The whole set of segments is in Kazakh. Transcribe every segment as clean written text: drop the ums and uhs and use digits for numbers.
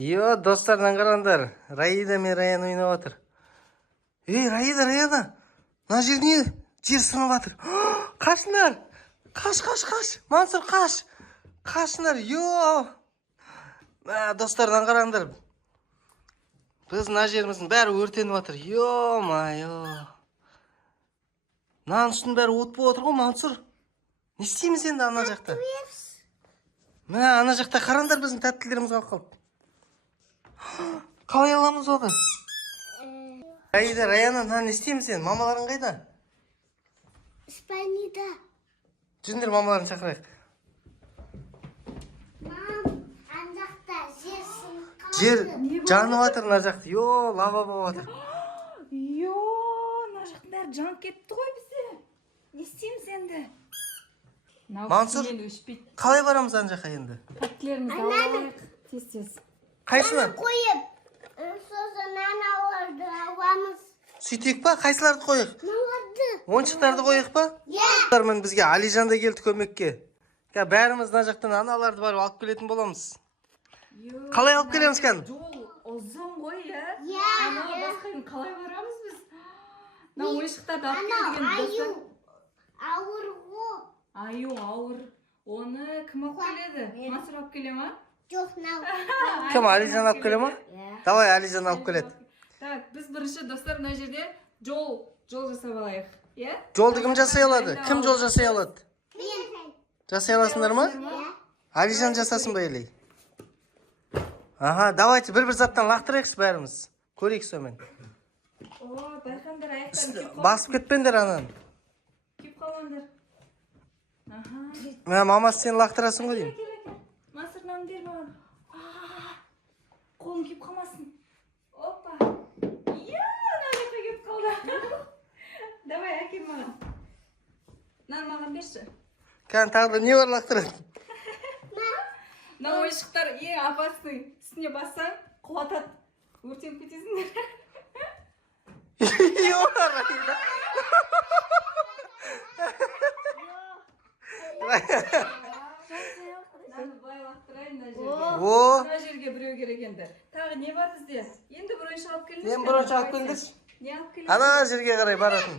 Достардан қараңдар. Раида мен Раян ойнап жатыр. Раида, мына жер не? Жер сынып жатыр. Қашыңдар. Қаш. Мансұр, қаш. Қашыңдар. Достардан қараңдар. Біз мына жеріміздің бәрі өртеніп жатыр. Мынаның үстінің бәрі от болып отыр ғой, Мансұр. Не істейміз енді ана жақта? Мына ана жақта қараңдар, біздің тәттілеріміз қалып қалды. Қалай аламыз оғы? Раида, Раяна, не істейміз енді? Мамаларың қайда? Испанияда. Жүндер мамаларын шақырайық. Ана жақта жер сынып қалды. Жер жанып жатыр мына жақта. Лава болып жатыр. Мына жақтың бәрі жанып кетті ғой бізде. Не істейміз енді? Мансұр, қалай барамыз ана жаққа енді? Тәттілерімізді алайық. Тез. Ана Қайсыны? қойып, сосын аналарды аламыз. Сөйтейік па? Қайсыларды қойық? Аналарды. Ойыншықтарды қойық па? Мен бізге Алижан да келді көмекке. Бәріміз мына жақтан аналарды барып алып келетін боламыз. Қалай алып келеміз кән? Жол ұзын ғой, Иә. Ана басқайын қалай барамыз біз? Мына ойыншықтарды алып келген достар. Ауыр ғой. Аю ауыр. Оны кім алып келеді? Мансұр алып келе ма? Жоқ, Кім, Алижан алып келе ма? Давай, Алижан алып келеді. Так, біз бірінші достар мына жерде жол жасап алайық. Жолды кім жасай алады? Кім жол жасай алады? Мен. Жасай аласыңдар ма? Алижан жасасын ба елей? Давайте бір заттан лақтырайықшы бәріміз. Көрейік сомен. Байқандар аяқтарын Басып кетпендер анан. кеп қалғандар. Мамасы сен лақтырасың ғой деймін. Мансұр нан бер маған. Қолым кеп қалмасын. Опа. Ана жаққа кеп қалды. Давай, әкел маған. Нан маған берші. Кән тағы не бар лақтырады? Мына ойыншықтар ең опасный. Үстіне бассаң, құлатады. Өртеніп кетесіңдер. Наны былай лақтырайын мына жерге. Мына жерге біреу керек енді. Тағы не бар бізде? Енді бір ойыншық алып келіңдерші. Мен бір ойыншық алып келіңдерші. Не алып келіңдер? Ана жерге қарай баратын.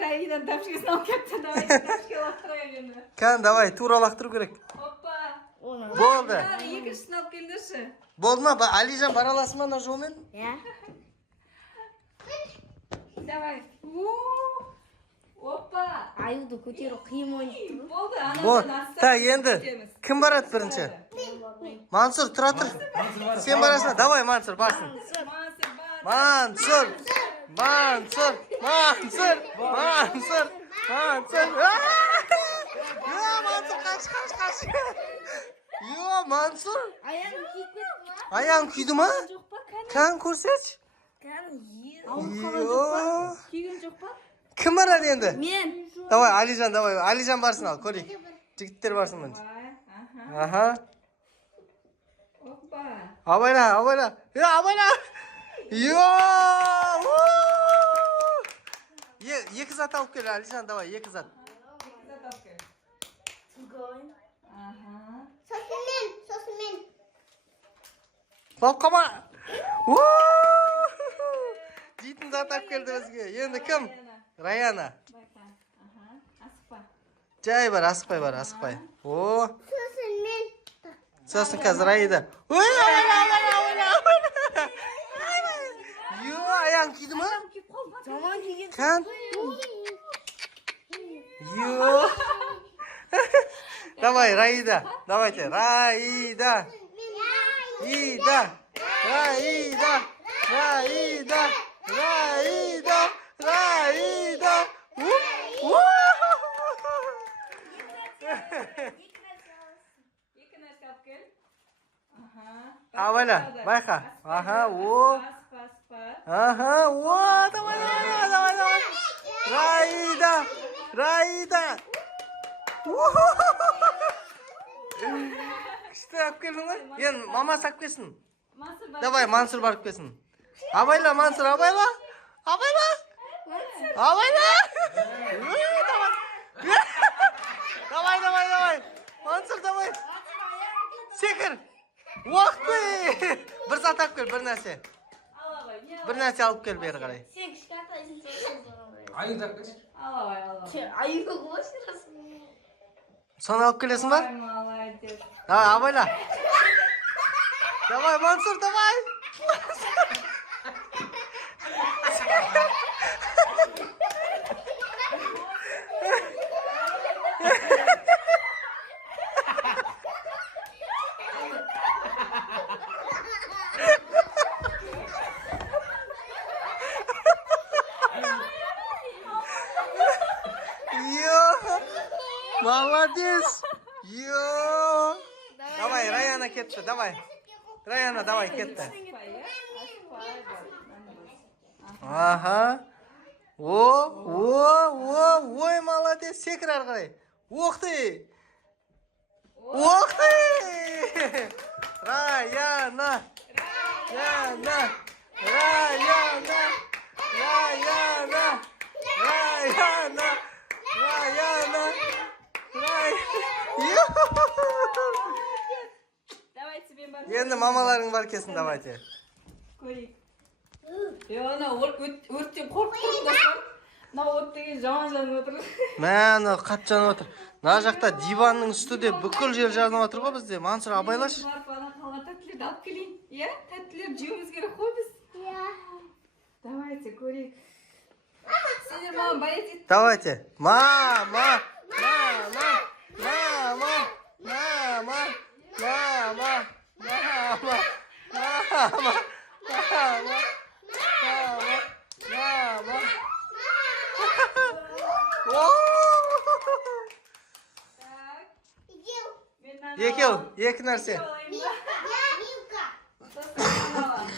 Раидан тапшыгысын алып кетті. Давай, тапшыға лақтырайық енді. Кән, давай, тура лақтыру керек. Опа. Болды. Екіншісін алып келіңдерші. Болды ма? Алижан бара аласың ба ана жолмен? Давай. Опа. Аюды көтеру қиын ойын. Болды. Так, енді кім барады бірінші? Мансұр, тұра тұр. Сен барасың. Давай, Мансұр, барсын. Мансұр. Мансұр. Қаш. Мансұр. Аяғың күйді ма? Кән көрсетші. Күйген жоқ па? Кім барады енді? Мен. Давай, Алижан, давай. Алижан барсын ал, көрейік. Жігіттер барсын мұнда. Опа. Абайла. Абайла. Екі зат алып кел, Алижан, давай, екі зат. Сосын мен. Бапқама. Дейтін зат алып келді бізге. Енді кім? Раяна. Жай бар, асықпай бар, асықпай. Сосын мен. Сосын қазір Раида. Аяғың күйді ма? Кән? Давай, Раида. Давайте. Раида. Екі нәрсе алып кел. Абайла, байқа. Давай. Раида. Күшті алып келдің ғой? Енді мамасы алып келсін. Давай, Мансұр барып келсін. Абайла, Мансұр, абайла. Давай. Мансұр, давай. Секір. Уақыт! Бір зат алып кел, бір нәрсе. Алабай, не Бір нәрсе алып кел бері қарай. Сен кішкентайсың, сосын зорлайды. Аюды алып келші. Алабай, алабай. Аюға қойсырасың. Соны алып келесің ба? Ой, молодец. Давай, абайла. Давай, Мансур, давай. Yo, молодец. Yo. Давай, Раяна кетті, давай. Раяна, давай, кетті. Асықпай, иә? Асықпай, бар. Ага. Ой, молодец. Секір ары қарай. Ух ты. Ух ты. Раяна. Раяна. Раяна. Раяна. Раяна. Раяна. Давайте мен бар. Енді мамаларың бар кесін, давайте. Көрейік. Ана өрттен қорқып тұрмын достар. Мына от деген жаман жанып отыр. Мәні қат жанып отыр. Мына жақта диванның үстіде бүкіл жер жанып отыр ғой бізде. Мансұр, абайлашы. Барып ана қалған тәттілерді алып келейін. Иә, тәттілерді жеуіміз керек қой біз. Давайте көрейік. Сендер маған баят ет. Давайте. Мама. Мама. Мама. Мама. Мама. Мама. Мама. Мама. Мама. Так. Егеу. Мен нан Екеу, аламын. екі нәрсе. Алайын ба? Милка. Сосын нан аламын.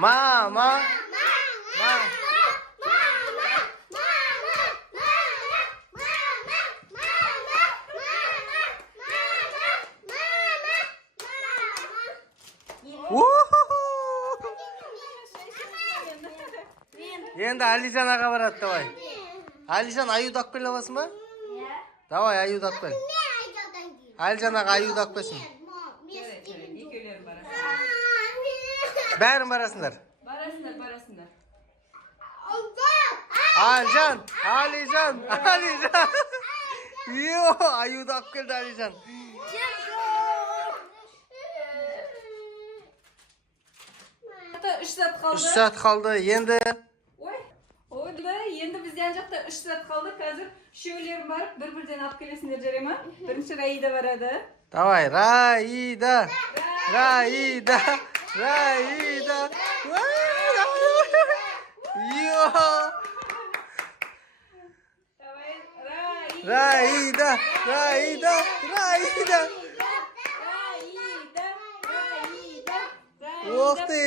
Мама. Енді Алижан аға барады, давай. Алижан, аюды алып келе аласың ба? Давай, аюды алып кел. Алижан аға аюды алып келсін. Екеулері барасыңдар. Бәрін барасыңдар. Барасыңдар. Алижан, Алижан, Алижан. Йо, аюды алып келді Алижан. Үш сәт қалды. 3 сағат қалды. Енді Ой, енді бізден жақта 3 сәт қалды. Қазір үшеулерің барып, бір-бірден алып келесіңдер, жарай ма? Бірінші Раида барады. давай, Раида. Раида. Раида. Йо. Давай, Раида. Раида. Раида. Раида. Ух ты.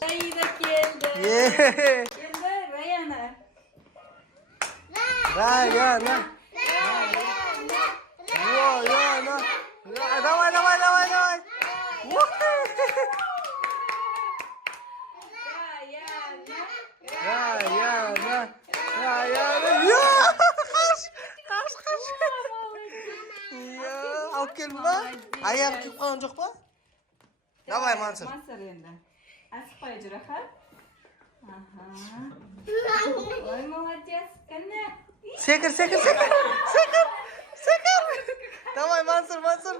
Раида келді. Е. Енді Раяна. Раяна. Раяна. Давай, давай, давай, давай. Ух ты. Раяна. Раяна. Йо. Қаш. Йо. Алып келдің ба? Аяғы күйіп қалған жоқ па? Давай, Мансұр. Мансұр енді. Асықпай жүр, аха. Ой, молодец. Кәне. Секір. Давай, Мансұр. Мансур.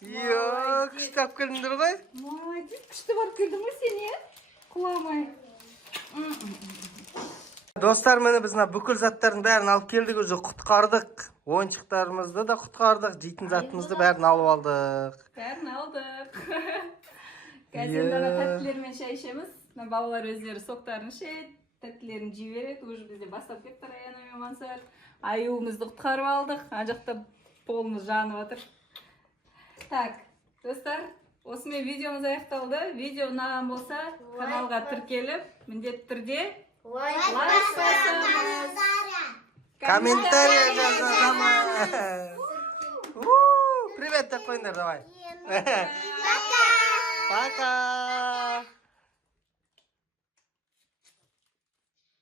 Йо, күшті алып келдіңдер ғой. Молодец. Күшті барып келдің ғой сен, е? Құламай. Достар, міне біз бүкіл заттардың бәрін алып келдік, уже құтқардық. Ойыншықтарымызды да құтқардық, жейтін затымызды бәрін алып алдық. Бәрін алдық. Қазір тәттілермен шай ішеміз. Балалар өздері соқтарын ішеді, тәттілерін жей береді. Уже бізде бастап кетті Раяна мен Мансұр. аюымызды құтқарып алдық. Ана жақта полымыз жанып жатыр. Так, достар, осымен видеомыз аяқталды. Видео ұнаған болса, каналға тіркеліп, міндетті түрде лайк басыңыз. Комментарий жазыңыз. Привет деп қойыңдар, давай. Пока. Пока.